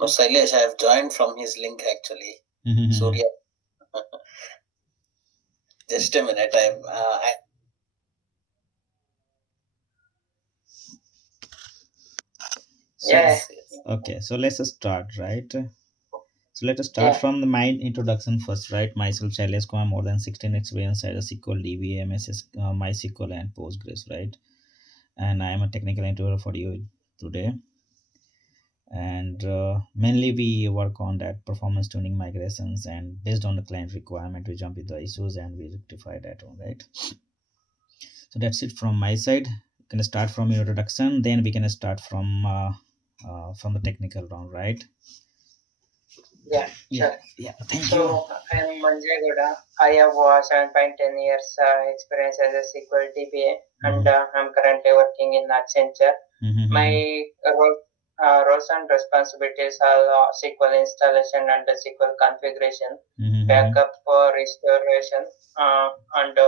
No, Sailesh, I have joined from his link actually. Surya, just a minute. So, Yeah, okay, so let's start, right? So let us start yeah, from the my introduction first, right? Myself, Shailesh Kumar, more than 16 experience as a SQL, DBA, MS, MySQL, and Postgres, right? And I am a technical interviewer for you today. And mainly we work on that performance tuning migrations, and based on the client requirement, we jump into the issues and we rectify that one, right? So that's it from my side. You can start from your introduction, then we can start from the technical round, right? yeah, Yeah, sure. yeah. Thank you. So I am Manjay Gouda. I have 7.10 years experience as a SQL DBA, and I'm currently working in Accenture. My roles and responsibilities are SQL installation and SQL configuration, backup for restoration, and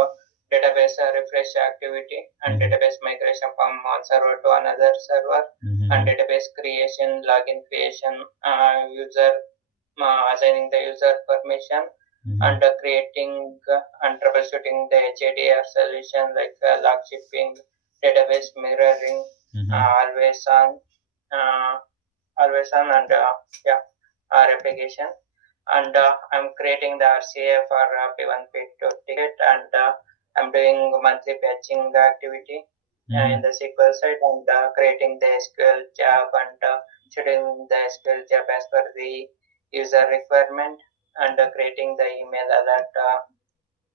database refresh activity, and database migration from one server to another server, and database creation, login creation, user assigning the user permission, and creating and troubleshooting the HADR solution like log shipping, database mirroring, always on, uh, and replication. And I'm creating the RCA for P1, P2 ticket, and I'm doing monthly patching activity in the SQL side, and creating the SQL job, and scheduling the SQL job as per the user requirement, and creating the email alert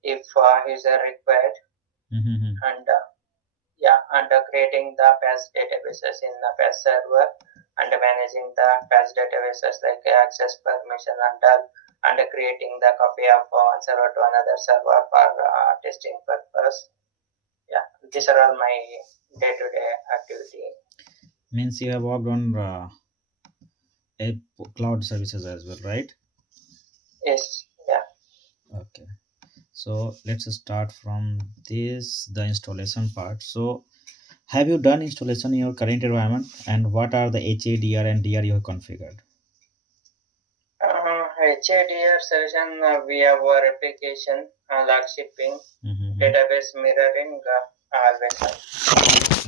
if user required, and creating the patch databases in the patch server, and managing the patch databases like access permission and all, and creating the copy of one server to another server for testing purpose. Yeah, these are all my day-to-day activity. Means you have worked on cloud services as well, right? Yes, yeah. Okay. So let's start from this the installation part. So have you done installation in your current environment, and what are the HADR and DR you have configured? HADR solution, we have our replication, log shipping, database mirroring, always on.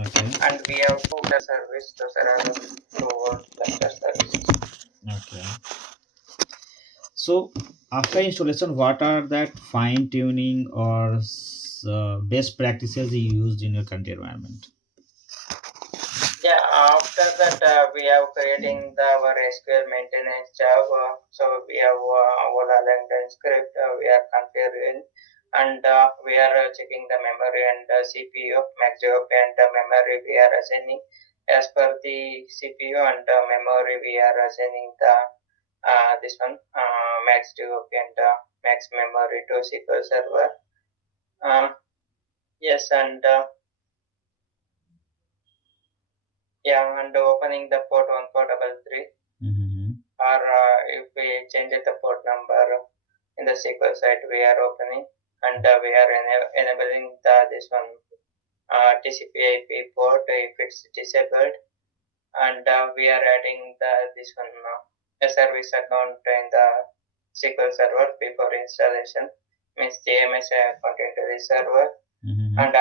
Okay. And we have cluster service, those are our two cluster services. Okay. So after installation, what are that fine tuning or best practices you used in your current environment? Yeah, after that, we have creating our SQL maintenance job. So we have Ola Langdon script, we are configuring, and we are checking the memory and CPU, max DOP and memory we are assigning. As per the CPU and memory, we are assigning the this one max DOP and max memory to SQL Server. Yes, and and opening the port 1433, or if we change the port number in the SQL site, we are opening, and we are enabling this one TCP/IP port if it's disabled, and we are adding this one a service account in the SQL Server before installation, means JMS account into the server, and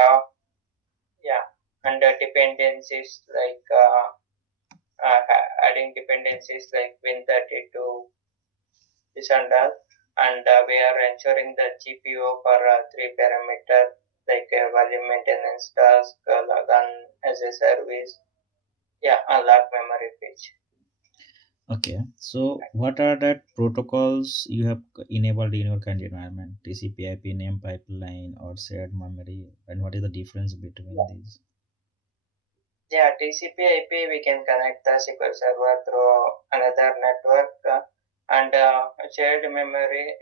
and dependencies like adding dependencies like Win32, this and all, and we are ensuring the GPU for 3 parameter like volume maintenance task, logon as a service, unlock memory pitch. Okay, so what are that protocols you have enabled in your current environment? TCP/IP, name pipeline, or shared memory, and what is the difference between these? Yeah, TCP/IP we can connect the SQL Server through another network, and shared memory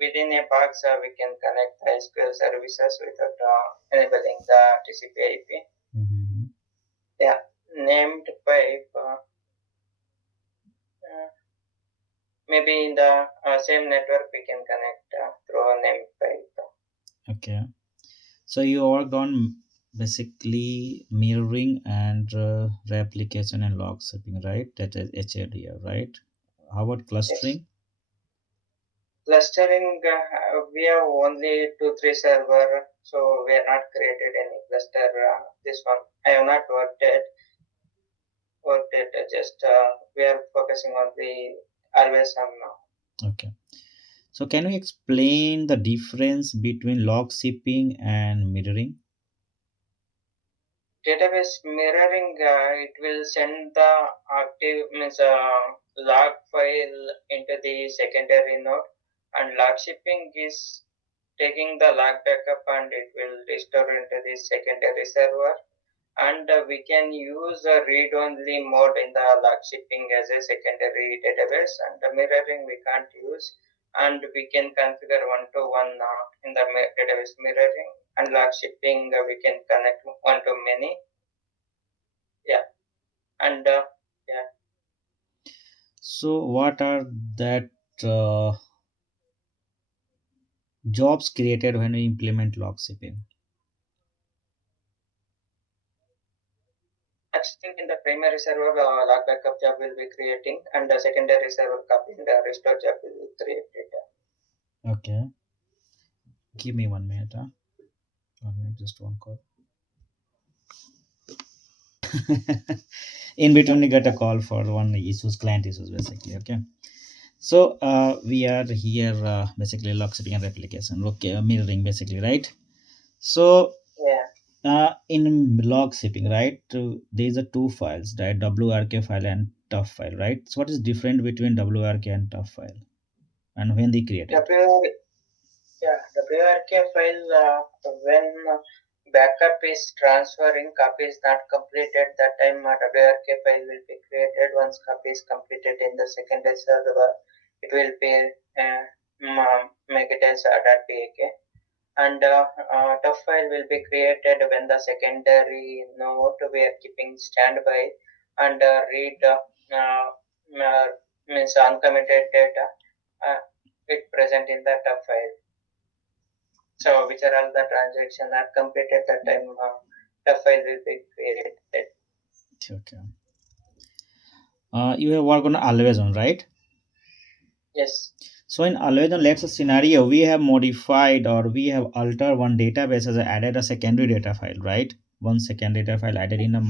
within a box. We can connect the SQL services without enabling the TCP/IP. Yeah, named pipe. Maybe in the same network we can connect through a named pipe. Okay, so you worked on basically mirroring and replication and log shipping, right? That is HADR, right? How about clustering? Clustering, we have only 2-3 server, so we are not created any cluster. This one I have not worked it. Just we are focusing on the always on now. Okay. So can you explain the difference between log shipping and mirroring? Database mirroring, it will send the active means log file into the secondary node, and log shipping is taking the log backup and it will restore into the secondary server. And we can use a read-only mode in the log shipping as a secondary database, and the mirroring we can't use. And we can configure one-to-one in the database mirroring, and log shipping we can connect one to many. Yeah, and yeah. So what are that jobs created when we implement log shipping? Actually, in the primary server, log backup job will be creating, and the secondary server copy and the restore job will be created. Okay. Give me 1 minute. 1 minute, just one call. In between, we get a call for one issues, client issues, basically. Okay. So we are here basically log shipping and replication. Okay, mirroring basically, right? So Yeah. in log shipping, right? There is a two files, right? WRK file and tough file, right? So what is different between WRK and tough file, and when they created? WRK file, when backup is transferring, copy is not completed, that time WRK file will be created. Once copy is completed in the secondary server, it will be make it as .bak. And tough file will be created when the secondary node we are keeping standby, and read means uncommitted data it present in the tough file. So which are all the transactions that completed that time, the file will be created. Okay. You have worked on always on, right? Yes. So in always on, let's a scenario we have modified or we have altered one database as added a secondary data file, right? One secondary data file added in a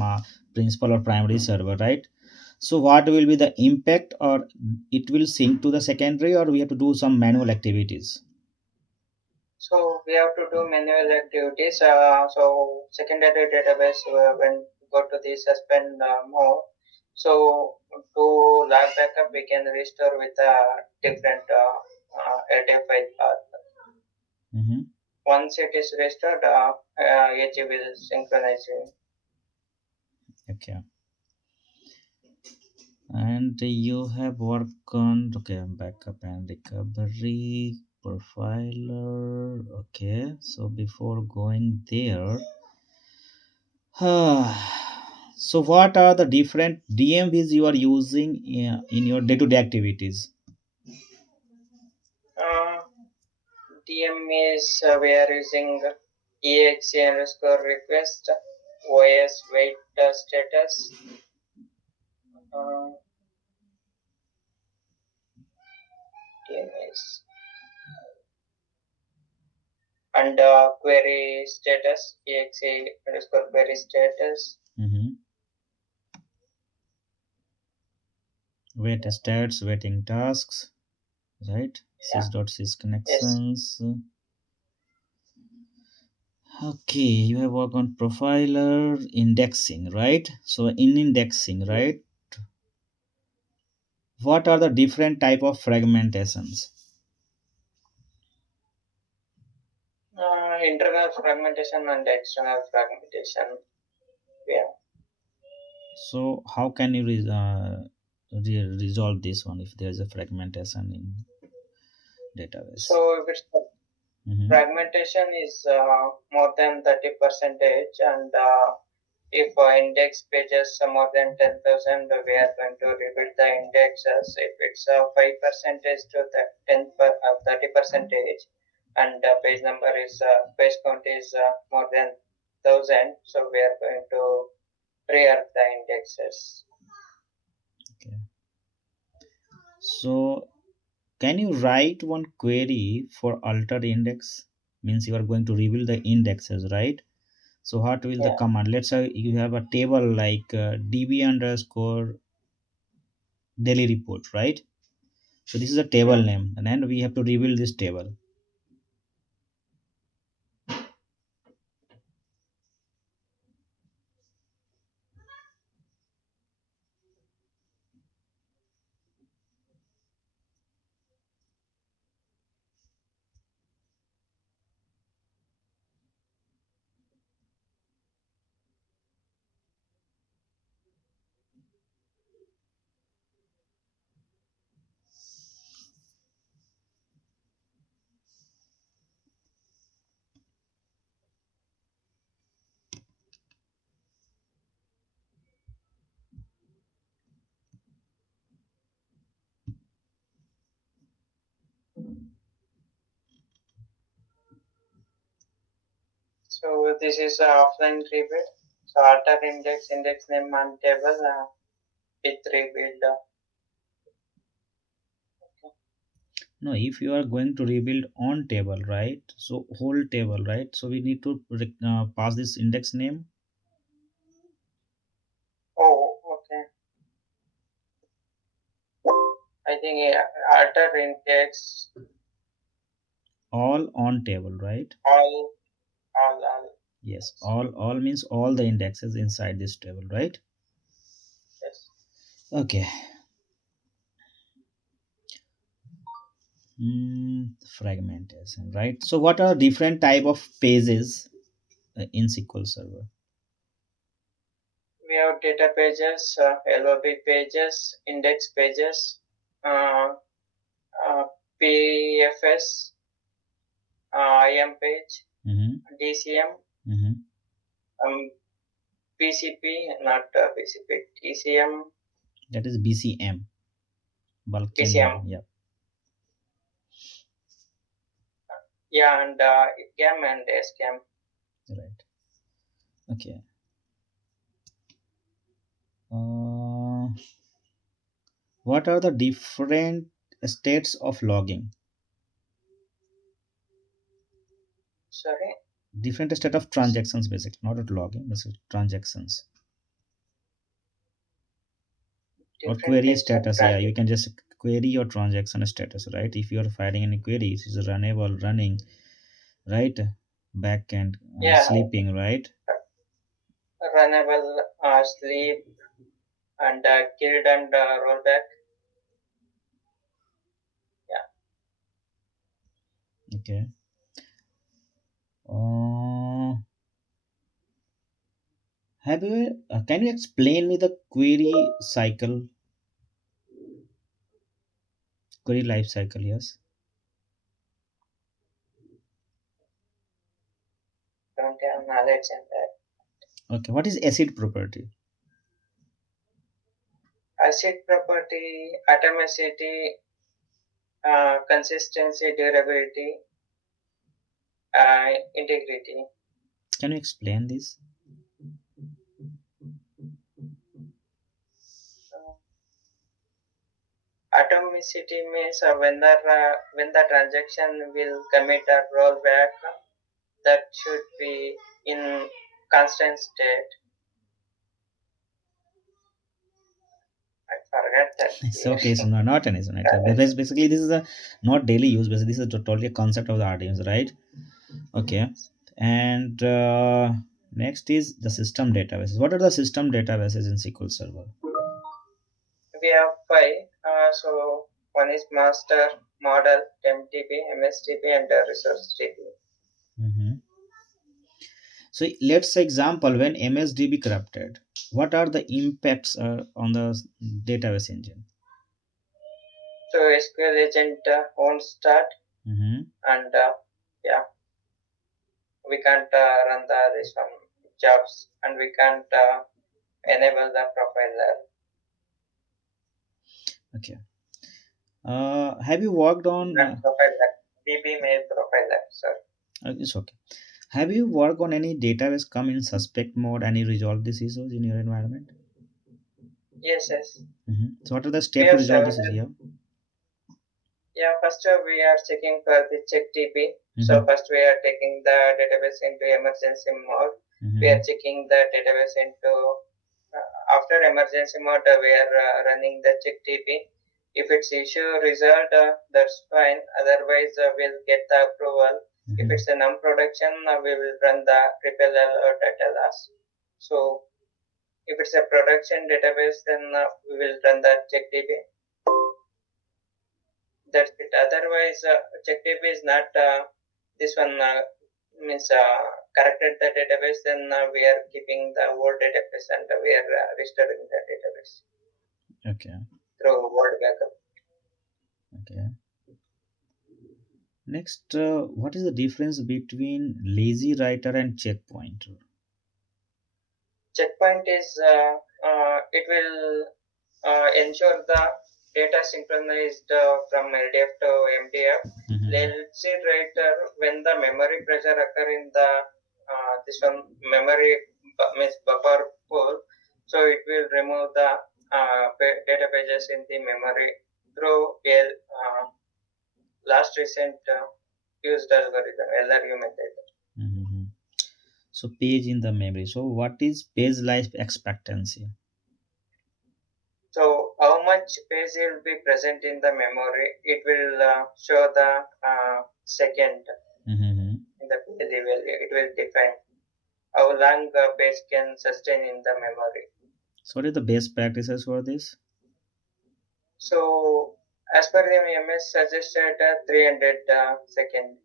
principal or primary server, right? So what will be the impact, or it will sync to the secondary, or we have to do some manual activities? So we have to do manual activities. So secondary database, when go to the suspend mode, so to log backup we can restore with a different LDF file path. Mm-hmm. Once it is restored, HE will synchronize it. Okay. And you have worked on, okay, backup and recovery profiler. Okay, so before going there, so what are the different DMVs you are using in your day-to-day activities? DM is we are using exe underscore request, OS wait status, DM is, and query status, exe underscore query status. Mm-hmm. Wait stats, waiting tasks, right? Yeah. Sys connections. Yes. Okay, you have worked on profiler indexing, right? So in indexing, right? What are the different type of fragmentations? Internal fragmentation and external fragmentation. Yeah. So how can you resolve this one if there is a fragmentation in database? So if it's fragmentation is more than 30%, and if index pages are more than 10,000, we are going to rebuild the indexes. If it's 5% to the 30%, and page number is page count is more than 1,000, so we are going to re-arc the indexes. Okay. So can you write one query for alter index? Means you are going to reveal the indexes, right? So what will the Yeah. command? Let's say you have a table like db underscore daily report, right? So this is a table Mm. name, and then we have to reveal this table. So this is offline rebuild. So alter index name and table with rebuild. No, if you are going to rebuild on table, right? So whole table, right? So we need to pass this index name. Oh, okay. I think alter index All on table, right? all all. Yes, all means all the indexes inside this table, right? Yes. Okay. Fragmentation, right? So what are different type of pages in SQL Server? We have data pages, LOB pages, index pages, uh, PFS, IM page, Mm-hmm. DCM, Mm-hmm. PCP, not PCP, TCM, That is BCM, bulk change PCM. model. Yeah. Yeah, and GAM and SCAM. Right. Okay. Uh, what are the different states of logging? Sorry, Different state of transactions, basically, not at logging, this is transactions. Or different query types of status. Yeah, you traffic. can just query your transaction status, right? If you are filing any queries, is runnable, running, right? Backend, Yeah, sleeping, right? runnable, sleep, and killed and rollback. Yeah, Okay. Uh, have you? Can you explain me the query life cycle? Yes. don't have knowledge in that. Okay. What is acid property? Asset property, atomicity, consistency, durability, integrity. Can you explain this? Uh, Atomicity means when the transaction will commit a rollback, that should be in constant state. I forget that It's okay. So clearly. no, not an issue. Basically, this is a not daily use. Basically, this is totally a concept of the RDMs, right? Okay. And next is the system databases. What are the system databases in SQL Server? We have five. So one is master, model, MTP, MSTP, and resource TP. Mhm. So let's say example when MSDB corrupted, what are the impacts on the database engine? So SQL agent won't start, Mhm. and yeah, we can't run this one jobs, and we can't enable the profiler. Okay. Have you worked on? Not profiler, DB mail profiler. Sorry. It's okay. Have you worked on any database come in suspect mode and you resolve these issues in your environment? Yes, yes. So what are the We steps to have resolve several. this issue? Yeah, first we are checking for the check TP. So first we are taking the database into emergency mode. We are checking the database into after emergency mode. We are running the check TP. If it's issue result, that's fine. Otherwise, we'll get the approval. If it's a non-production, we will run the repel or data loss. So if it's a production database, then we will run the check TP. That's it. Otherwise, check TP is not this one means corrected the database. Then we are keeping the old database and we are restoring the database. Okay. Through word backup. Okay. Next, what is the difference between lazy writer and checkpointer? Checkpoint is it will ensure the data synchronized from LDF to MDF. Lazy writer, when the memory pressure occur in the this one memory means buffer pool, so it will remove the data pages in the memory through last recent used algorithm LRU method. So page in the memory. So what is page life expectancy? So how much page will be present in the memory? It will show the second in the page value. It will define how long the page can sustain in the memory. So what is the best practices for this? So as per the MEMS suggested 300 second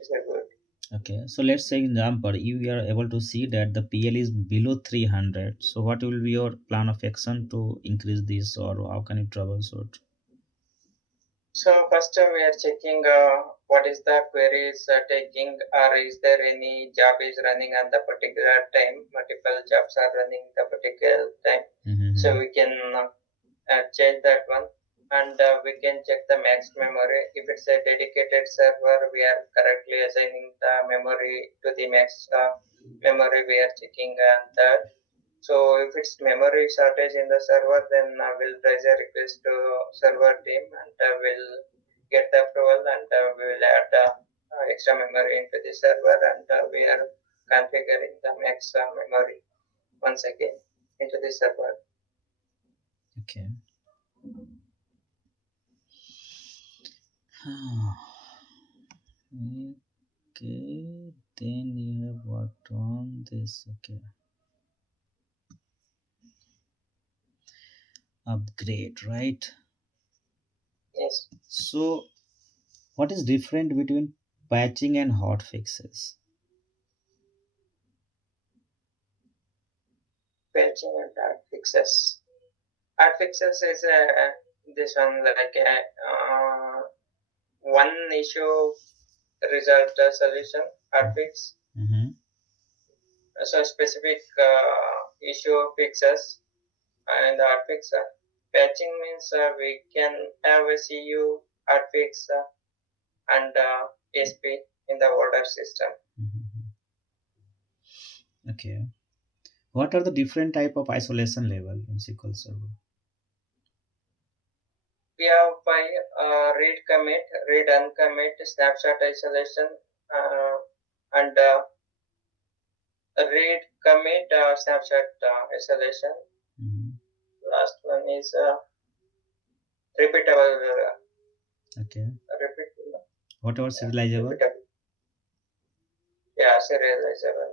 is a good. Okay, so let's say example, if you are able to see that the PL is below 300, so what will be your plan of action to increase this, or how can you troubleshoot? So first we are checking what is the queries taking, or is there any job is running on the particular time, multiple jobs are running the particular time. So we can change that one, and we can check the max memory. If it's a dedicated server, we are correctly assigning the memory to the max memory. We are checking that. So if it's memory shortage in the server, then we'll raise a request to server team and we'll get the approval, and we will add extra memory into the server, and we are configuring the max memory once again into the server. Okay. Okay, then you have worked on this. Okay. Upgrade, right? Yes. So what is different between patching and hot fixes? Patching and hard fixes. Hard fixes is this one like one issue result solution. Hard fix. So specific issue fixes and hard fix. Patching means we can have a CU hard fix and SP in the older system. Okay. What are the different type of isolation level in SQL Server? We have by read commit, read uncommit, snapshot isolation, and read commit snapshot isolation. Last one is repeatable. Okay. Repeatable. Whatever serializable? Repeatable. Yeah, serializable.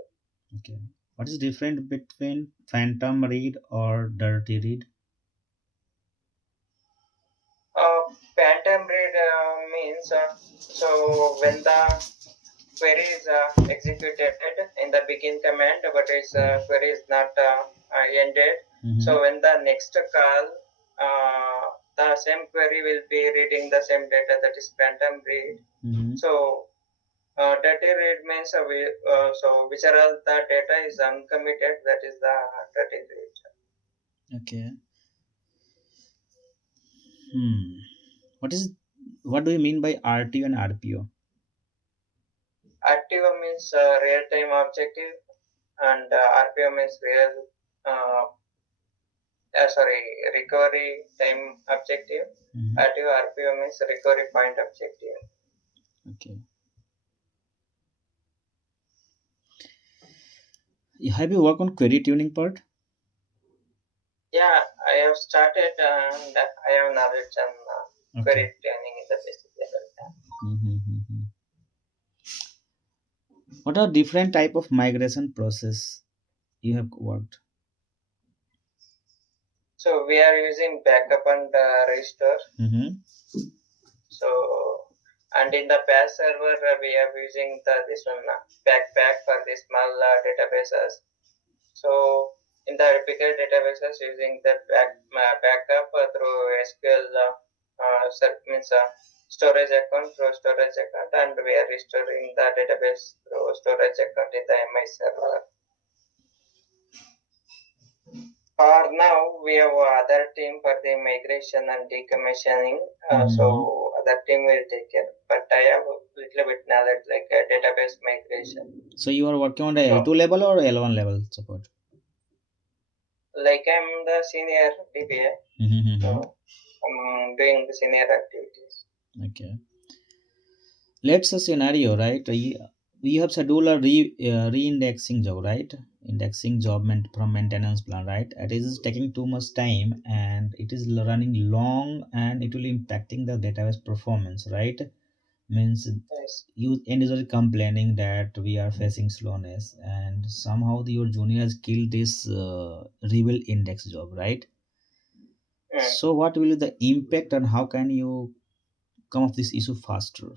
Okay. What is different between phantom read or dirty read? Phantom read means so when the query is executed in the begin command, but its query is not ended. So when the next call, the same query will be reading the same data, that is phantom read. So dirty read means so which are all the data is uncommitted, that is the dirty read. Okay. What do you mean by RTO and RPO? RTO means real time objective, and RPO means real recovery time objective. RPO means recovery point objective. Okay. Have you worked on query tuning part? Yeah, I have started and I have knowledge on query tuning in the basic level. What are different type of migration process you have worked? So we are using backup and restore. So and in the past server we are using this one backpack for the small databases. So in the bigger databases using the backup through SQL means storage account through storage account, and we are restoring the database through storage account in the MI server. For now, we have other team for the migration and decommissioning. So other team will take care. But I have a little bit knowledge like database migration. So you are working on the L2 level or L1 level support? Like I'm the senior DBA, so I'm doing the senior activities. Okay. Let's a scenario, right? We have scheduled a re-indexing job, right? Indexing job from maintenance plan, right? It is taking too much time and it is running long and it will impacting the database performance, right? Means Yes. you end user complaining that we are facing slowness and somehow your junior has killed this rebuild index job, right? So what will be the impact and how can you come off this issue faster?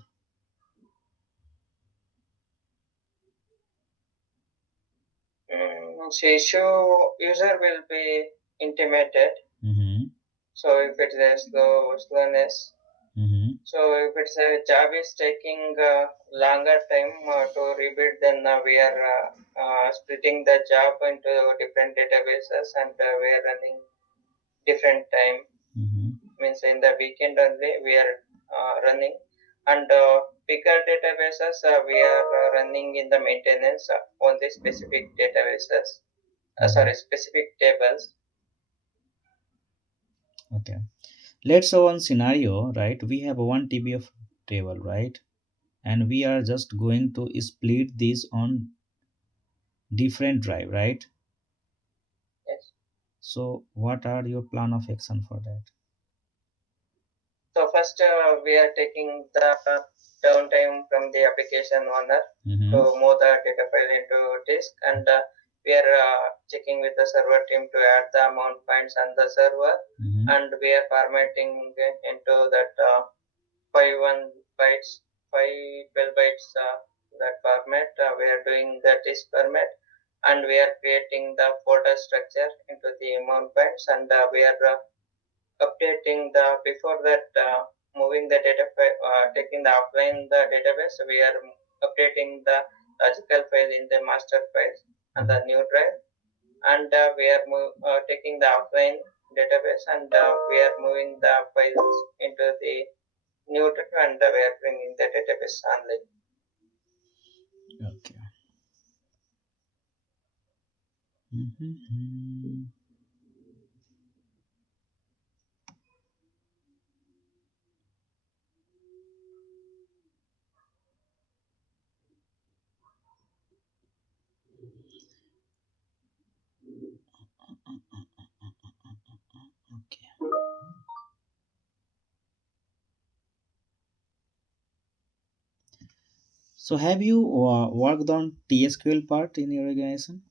So user will be intimated. So if it is slowness, so if it's a job is taking longer time to rebuild, then we are splitting the job into different databases and we are running different time. Means in the weekend only we are running, and bigger databases we are running in the maintenance on the specific databases. Specific tables. Okay. Let's say one scenario, right? We have a 1 TB of table, right? And we are just going to split this on different drive, right? Yes. So what are your plan of action for that? So first we are taking the downtime from the application owner to move the data file into disk, and we are checking with the server team to add the amount points on the server, and we are formatting into that 5 bytes, 512 bytes that format. We are doing the disk format, and we are creating the folder structure into the amount points, and we are updating the before that moving the data file, taking the offline the database. We are updating the logical file in the master file and the new drive, and we are taking the offline database, and we are moving the files into the new drive, and we are bringing the database online. Okay. Okay. So have you worked on TSQL part in your organization?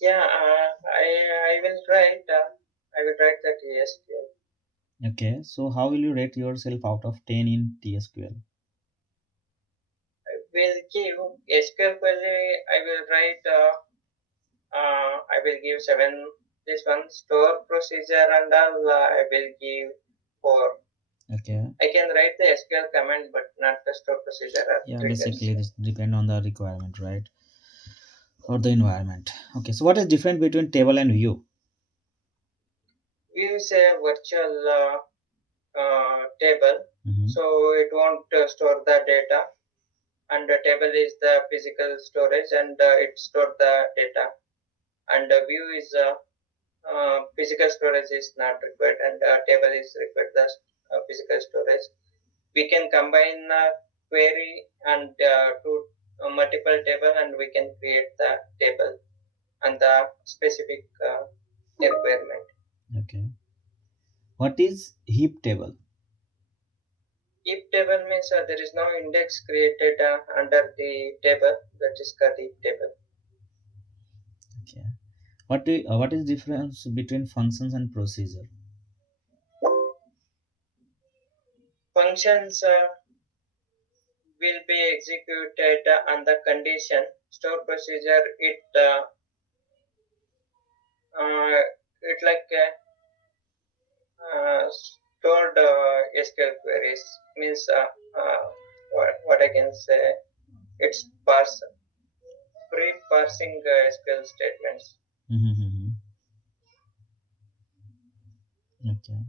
Yeah, I will write. I will write the TSQL. Okay. So how will you rate yourself out of 10 in TSQL? I will give SQL query. I will write. I will give 7. This one store procedure and all. I will give 4. Okay. I can write the SQL command, but not the store procedure. Yeah, basically this depend on the requirement, right? Or the environment. Okay. So what is different between table and view? View is a virtual table, so it won't store the data, and the table is the physical storage, and it store the data, and the view is physical storage is not required and table is required. The physical storage. We can combine query and to multiple table, and we can create the table and the specific requirement. Okay. What is heap table? Heap table means there is no index created under the table. That is called heap table. Okay. What is difference between functions and procedure? Functions will be executed on the condition. Store procedure it like stored SQL queries means what I can say. It's pre-parsing SQL statements. Mm-hmm. Okay.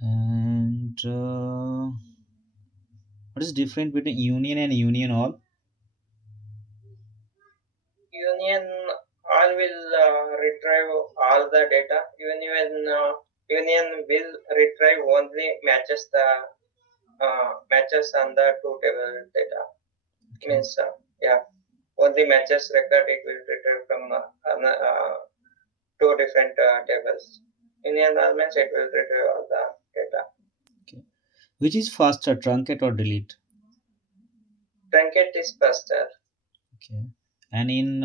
And what is different between union and union all? Union all will retrieve all the data. Union will retrieve only matches on the two table data. Okay. Means only matches record it will retrieve from two different tables. Union all means it will retrieve all the data. Okay. Which is faster, truncate or delete? Truncate is faster. Okay. And in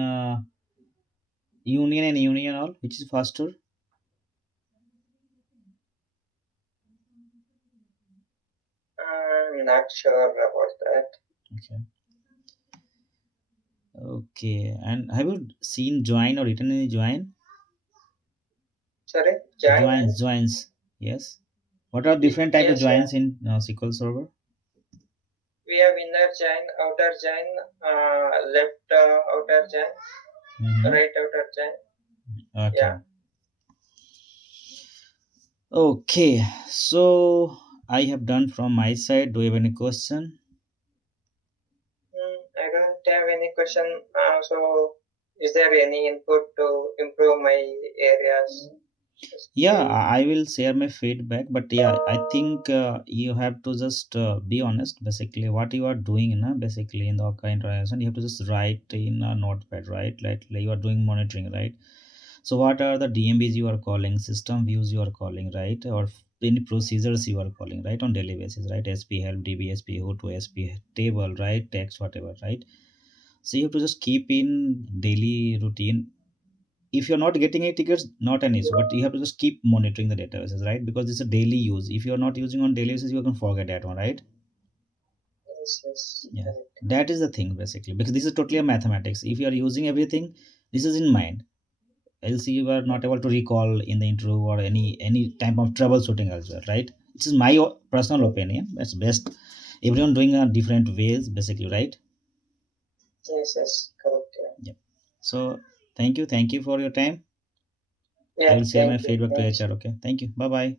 union and union all, which is faster? I'm not sure about that. Okay. Okay. And have you seen join or written any join? Sorry, join. Joins. Yes. What are different type of Yes, joins in SQL Server? we have inner join, outer join, left outer join, Mm-hmm. right outer join. Okay. Yeah. Okay. So I have done from my side. Do you have any question? I don't have any question. So, is there any input to improve my areas? Yeah, Skill? I will share my feedback, but yeah, I think you have to just be honest. Basically, what you are doing, basically in the Okka interaction, you have to just write in a notepad, right? Like you are doing monitoring, right? So, what are the DMVs you are calling, system views you are calling, right? Or any procedures you are calling, right? On daily basis, right? SP help, DB, SP who to SP table, right? Text, whatever, right? So you have to just keep in daily routine. If you're not getting any tickets, not an issue, but you have to just keep monitoring the databases, right? Because it's a daily use. If you're not using on daily basis, you can forget that one, right? Yes, yes, Yeah, correct. that is the thing basically, because this is totally a mathematics. If you are using everything, this is in mind, else you are not able to recall in the interview or any type of troubleshooting as well, right? This is my personal opinion. That's best. Everyone doing a different ways basically, right? Yes, yes, correct. Yeah, Yeah. So thank you for your time. I yeah, will share my thank you. feedback to Thanks. HR. Okay, thank you, bye bye.